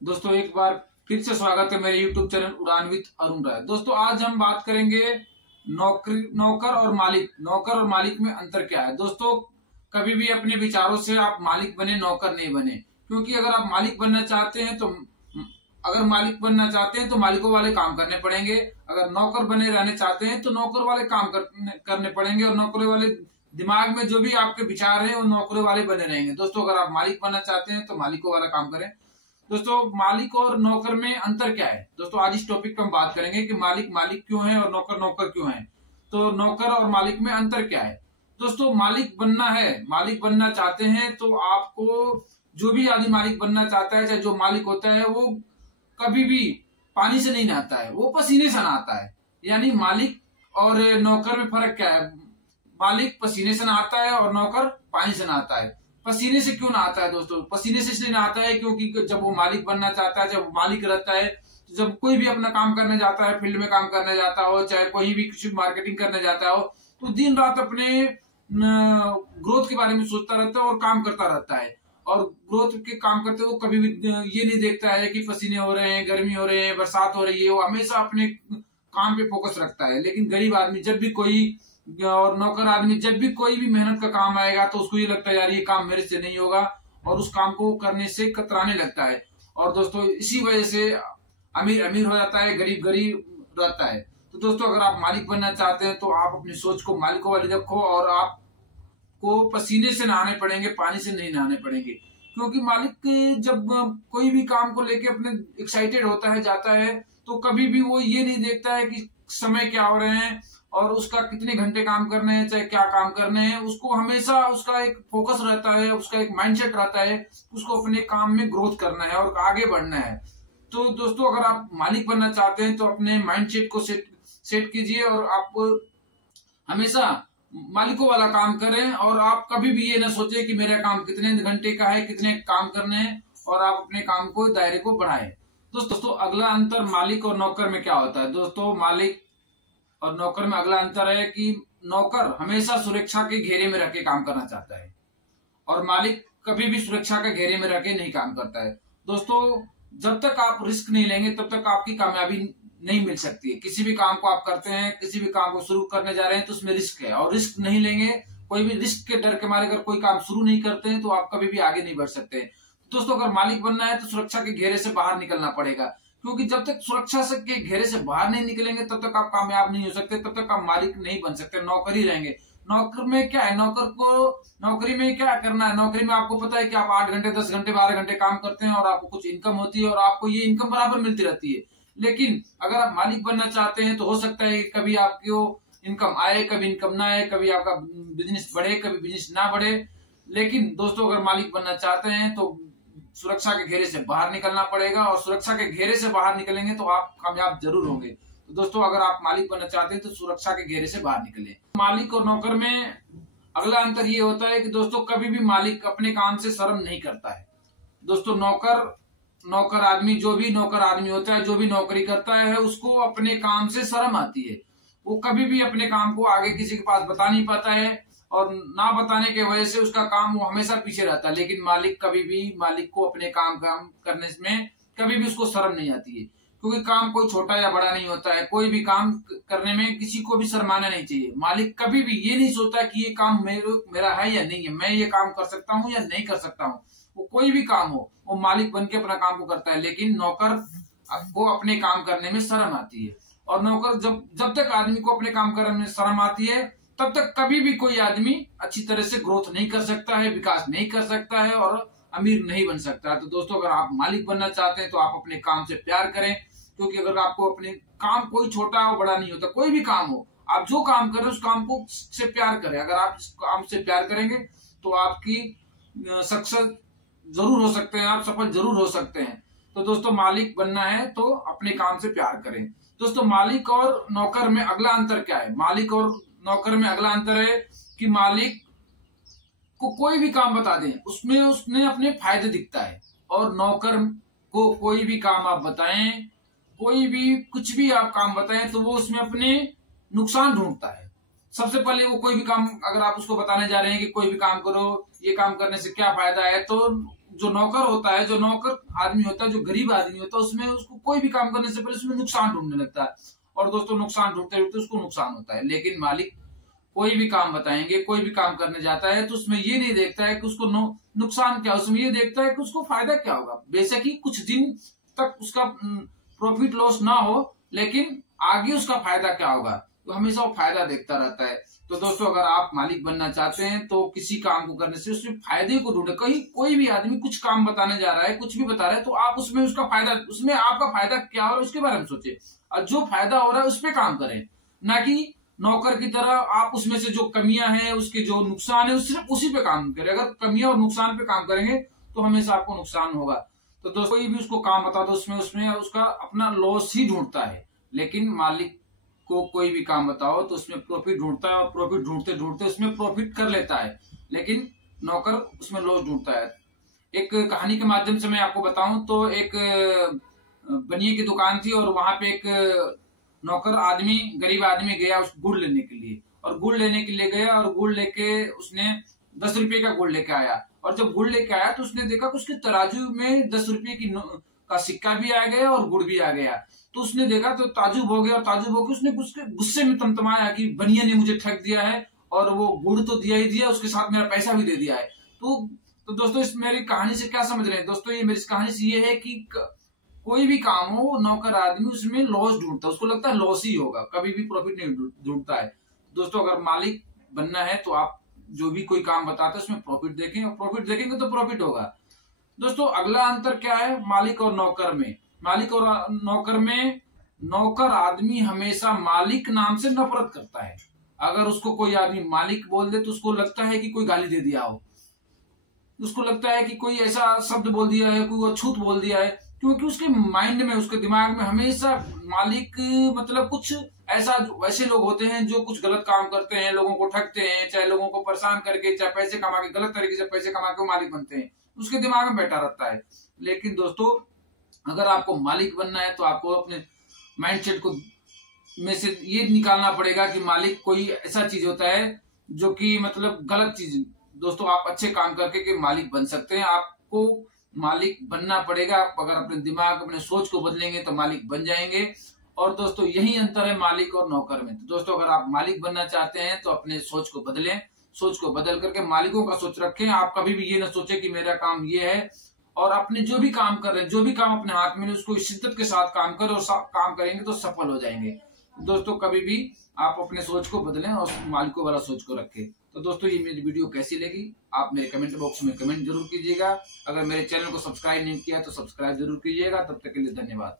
दोस्तों एक बार फिर से स्वागत है मेरे YouTube चैनल उड़ान विद अरुण राय। दोस्तों आज हम बात करेंगे नौकर और मालिक में अंतर क्या है। दोस्तों कभी भी अपने विचारों से आप मालिक बने, नौकर नहीं बने। क्योंकि अगर आप मालिक बनना चाहते हैं तो मालिकों वाले काम करने पड़ेंगे। अगर नौकर बने रहने चाहते हैं तो नौकर वाले काम करने पड़ेंगे और नौकरी वाले दिमाग में जो भी आपके विचार हैं वो नौकरी वाले बने रहेंगे। दोस्तों अगर आप मालिक बनना चाहते हैं तो मालिकों वाला काम करें। दोस्तों मालिक और नौकर में अंतर क्या है। दोस्तों आज इस टॉपिक पे हम बात करेंगे कि मालिक मालिक क्यों है और नौकर नौकर क्यों है। तो नौकर और मालिक में अंतर क्या है। दोस्तों मालिक बनना चाहते हैं तो आपको जो भी आदमी मालिक बनना चाहता है, चाहे जो मालिक होता है, वो कभी भी पानी से नहीं नहाता है, वो पसीने से नहाता है। यानी मालिक और नौकर में फर्क क्या है। मालिक पसीने से नहाता है और नौकर पानी से नहाता है। पसीने से क्यों नहाता है। दोस्तों पसीने से इसलिए नहाता है क्योंकि जब वो मालिक बनना चाहता है, जब मालिक रहता है, जब कोई भी अपना काम करने जाता है, फील्ड में काम करने जाता हो, चाहे कोई भी कुछ मार्केटिंग करने जाता हो, तो दिन रात अपने ग्रोथ के बारे में सोचता रहता है और काम करता रहता है। और ग्रोथ के काम करते हुए कभी भी ये नहीं देखता है कि पसीने हो रहे हैं, गर्मी हो रहे हैं, बरसात हो रही है। वो हमेशा अपने काम पे फोकस रखता है। लेकिन गरीब आदमी जब भी कोई और नौकर आदमी जब भी कोई भी मेहनत का काम आएगा तो उसको ये लगता है यार ये काम मेरे से नहीं होगा और उस काम को करने से कतराने लगता है। और दोस्तों इसी वजह से अमीर अमीर हो जाता है, गरीब गरीब रहता है। तो दोस्तों अगर आप मालिक बनना चाहते हैं तो आप अपनी सोच को मालिकों वाली रखो और आपको पसीने से नहाने पड़ेंगे, पानी से नहीं नहाने पड़ेंगे। क्योंकि मालिक जब कोई भी काम को लेके अपने एक्साइटेड होता है, जाता है, तो कभी भी वो ये नहीं देखता है कि समय क्या हो रहे हैं और उसका कितने घंटे काम करने हैं, चाहे क्या काम करने हैं। उसको हमेशा उसका एक फोकस रहता है, उसका एक माइंडसेट रहता है, उसको अपने काम में ग्रोथ करना है और आगे बढ़ना है। तो दोस्तों अगर आप मालिक बनना चाहते हैं तो अपने माइंडसेट को सेट कीजिए और आप हमेशा मालिकों वाला काम करें। और आप कभी भी ये ना सोचे कि मेरा काम कितने घंटे का है, कितने काम करने हैं, और आप अपने काम को दायरे को बढ़ाएं। दोस्तों अगला अंतर मालिक और नौकर में क्या होता है। दोस्तों मालिक और नौकर में अगला अंतर है कि नौकर हमेशा सुरक्षा के घेरे में रह के काम करना चाहता है और मालिक कभी भी सुरक्षा के घेरे में रह के नहीं काम करता है। दोस्तों जब तक आप रिस्क नहीं लेंगे तब तक आपकी कामयाबी नहीं मिल सकती है। किसी भी काम को आप करते हैं, किसी भी काम को शुरू करने जा रहे हैं तो उसमें रिस्क है, और रिस्क नहीं लेंगे, कोई भी रिस्क के डर के मारे अगर कोई काम शुरू नहीं करते हैं तो आप कभी भी आगे नहीं बढ़ सकते। दोस्तों अगर मालिक बनना है तो सुरक्षा के घेरे से बाहर निकलना पड़ेगा। क्योंकि जब तक सुरक्षा के घेरे से बाहर नहीं निकलेंगे तब तक आप कामयाब नहीं हो सकते, तब तक आप मालिक नहीं बन सकते, नौकर ही रहेंगे। नौकर में क्या है, नौकरी में क्या करना है। नौकरी में आपको पता है कि आप 8 घंटे, 10 घंटे, 12 घंटे काम करते हैं और आपको कुछ इनकम होती है और आपको ये इनकम बराबर मिलती रहती है। लेकिन अगर आप मालिक बनना चाहते हैं तो हो सकता है कि कभी आपको इनकम आए, कभी इनकम ना आए, कभी आपका बिजनेस बढ़े, कभी बिजनेस ना बढ़े। लेकिन दोस्तों अगर मालिक बनना चाहते हैं तो सुरक्षा के घेरे से बाहर निकलना पड़ेगा, और सुरक्षा के घेरे से बाहर निकलेंगे तो आप कामयाब जरूर होंगे। तो दोस्तों अगर आप मालिक बनना चाहते हैं तो सुरक्षा के घेरे से बाहर निकलें। मालिक और नौकर में अगला अंतर ये होता है कि दोस्तों कभी भी मालिक अपने काम से शर्म नहीं करता है। दोस्तों नौकर आदमी, जो भी नौकर आदमी होता है, जो भी नौकरी करता है, उसको अपने काम से शर्म आती है। वो कभी भी अपने काम को आगे किसी के पास बता नहीं पाता है और ना बताने के वजह से उसका काम वो हमेशा पीछे रहता है। लेकिन मालिक को अपने काम करने में कभी भी उसको शर्म नहीं आती है। क्योंकि काम कोई छोटा या बड़ा नहीं होता है, कोई भी काम करने में किसी को भी शर्माना नहीं चाहिए। मालिक कभी भी ये नहीं सोचता कि ये काम मेरा है या नहीं है, मैं ये काम कर सकता हूँ या नहीं कर सकता हूँ। वो कोई भी काम हो, वो मालिक बन के अपना काम को करता है। लेकिन नौकर को अपने काम करने में शर्म आती है। और नौकर जब तक आदमी को अपने काम करने में शर्म आती है तब तक कभी भी कोई आदमी अच्छी तरह से ग्रोथ नहीं कर सकता है, विकास नहीं कर सकता है और अमीर नहीं बन सकता है। तो दोस्तों अगर आप मालिक बनना चाहते हैं तो आप अपने काम से प्यार करें। क्योंकि अगर आपको अपने काम, कोई छोटा हो बड़ा नहीं होता, कोई भी काम हो, आप जो काम कर रहे हैं उस काम को से प्यार करें। अगर आप इस काम से प्यार करेंगे तो आपकी सक्सेस जरूर हो सकते हैं, आप सफल जरूर हो सकते हैं। तो दोस्तों मालिक बनना है तो अपने काम से प्यार करें। दोस्तों मालिक और नौकर में अगला अंतर क्या है। मालिक और नौकर में अगला अंतर है कि मालिक को कोई भी काम बता दें उसमें उसने अपने फायदे दिखता है, और नौकर को कोई भी काम आप बताएं, कोई भी कुछ भी आप काम बताएं तो वो उसमें अपने नुकसान ढूंढता है। सबसे पहले वो कोई भी काम अगर आप उसको बताने जा रहे हैं कि कोई भी काम करो, ये काम करने से क्या फायदा है, तो जो नौकर होता है, जो नौकर आदमी होता है, जो गरीब आदमी होता है, उसमें उसको कोई भी काम करने से पहले उसमें नुकसान ढूंढने लगता है, और दोस्तों नुकसान ढूंढते ढूंढते उसको नुकसान होता है। लेकिन मालिक कोई भी काम बताएंगे, कोई भी काम करने जाता है तो उसमें ये नहीं देखता है कि उसको नुकसान क्या, उसमें ये देखता है कि उसको फायदा क्या होगा। बेशक ही कुछ दिन तक उसका प्रॉफिट लॉस ना हो, लेकिन आगे उसका फायदा क्या होगा, तो हमेशा वो फायदा देखता रहता है। तो दोस्तों अगर आप मालिक बनना चाहते हैं तो किसी काम को करने से उसमें फायदे को ढूंढे। कहीं कोई भी आदमी कुछ काम बताने जा रहा है, कुछ भी बता रहा है, तो आप उसमें उसका फायदा, उसमें आपका फायदा क्या हो रहा है उसके बारे में सोचे, और जो फायदा हो रहा है उस पर काम करें, ना कि नौकर की तरह आप उसमें से जो कमियां हैं, उसके जो नुकसान है, सिर्फ उसी पे काम करें। अगर कमियां और नुकसान पे काम करेंगे तो हमेशा आपको नुकसान होगा। तो दोस्तों कोई भी उसको काम बता दो, उसमें उसमें उसका अपना लॉस ही ढूंढता है। लेकिन मालिक को कोई भी काम बताओ तो उसमें प्रॉफिट ढूंढता है, और प्रॉफिट ढूंढते ढूंढते उसमें प्रॉफिट कर लेता है, लेकिन नौकर उसमें लॉस ढूंढता है। एक कहानी के माध्यम से मैं आपको बताऊं तो एक बनिए की दुकान थी, और वहां पे एक नौकर आदमी, गरीब आदमी गया उस गुड़ लेने के लिए, और गुड़ लेने के लिए गया, और गुड़ लेके उसने 10 रुपए का गुड़ लेके आया। और जब गुड़ लेके आया तो उसने देखा कि उसके तराजू में 10 रुपए का सिक्का भी आ गया और गुड़ भी आ गया। तो उसने देखा तो ताजुब हो गया, और ताजुब होकर उसने गुस्से में तमतमाया कि बनिया ने मुझे ठग दिया है, और वो गुड़ तो दिया ही दिया, उसके साथ मेरा पैसा भी दे दिया है। तो दोस्तों इस मेरी कहानी से क्या समझ रहे हैं दोस्तों, ये मेरी कहानी से ये है कि कोई भी काम हो, नौकर आदमी उसमें लॉस ढूंढता है, उसको लगता है लॉस ही होगा, कभी भी प्रॉफिट नहीं ढूंढता है। दोस्तों अगर मालिक बनना है तो आप जो भी कोई काम बताते हैं उसमें प्रॉफिट देखें, और प्रॉफिट देखेंगे तो प्रॉफिट होगा। दोस्तों अगला अंतर क्या है मालिक और नौकर में? मालिक और नौकर में, नौकर आदमी हमेशा मालिक नाम से नफरत करता है। अगर उसको कोई आदमी मालिक बोल दे तो उसको लगता है कि कोई गाली दे दिया हो, उसको लगता है कि कोई ऐसा शब्द बोल दिया है, कोई अछूत बोल दिया है, क्योंकि उसके माइंड में, उसके दिमाग में हमेशा मालिक मतलब कुछ ऐसा, वैसे लोग होते हैं जो कुछ गलत काम करते हैं, लोगों को ठगते हैं, चाहे लोगों को परेशान करके, चाहे पैसे कमा के, गलत तरीके से पैसे कमा के मालिक बनते हैं, उसके दिमाग में बैठा रहता है। लेकिन दोस्तों अगर आपको मालिक बनना है तो आपको अपने माइंडसेट को में से ये निकालना पड़ेगा कि मालिक कोई ऐसा चीज होता है जो कि मतलब गलत चीज। दोस्तों आप अच्छे काम करके के मालिक बन सकते हैं, आपको मालिक बनना पड़ेगा। अगर अपने दिमाग, अपने सोच को बदलेंगे तो मालिक बन जाएंगे। और दोस्तों यही अंतर है मालिक और नौकर में। तो दोस्तों अगर आप मालिक बनना चाहते हैं तो अपने सोच को बदलें, सोच को बदल करके मालिकों का सोच रखें। आप कभी भी ये ना सोचे कि मेरा काम ये है, और अपने जो भी काम कर रहे हैं, जो भी काम अपने हाथ में है, उसको शिद्दत के साथ काम करें, और काम करेंगे तो सफल हो जाएंगे। दोस्तों कभी भी आप अपने सोच को बदलें और मालिकों वाला सोच को रखें। तो दोस्तों ये मेरी वीडियो कैसी लगी आप मेरे कमेंट बॉक्स में कमेंट जरूर कीजिएगा। अगर मेरे चैनल को सब्सक्राइब नहीं किया तो सब्सक्राइब जरूर कीजिएगा। तब तक के लिए धन्यवाद।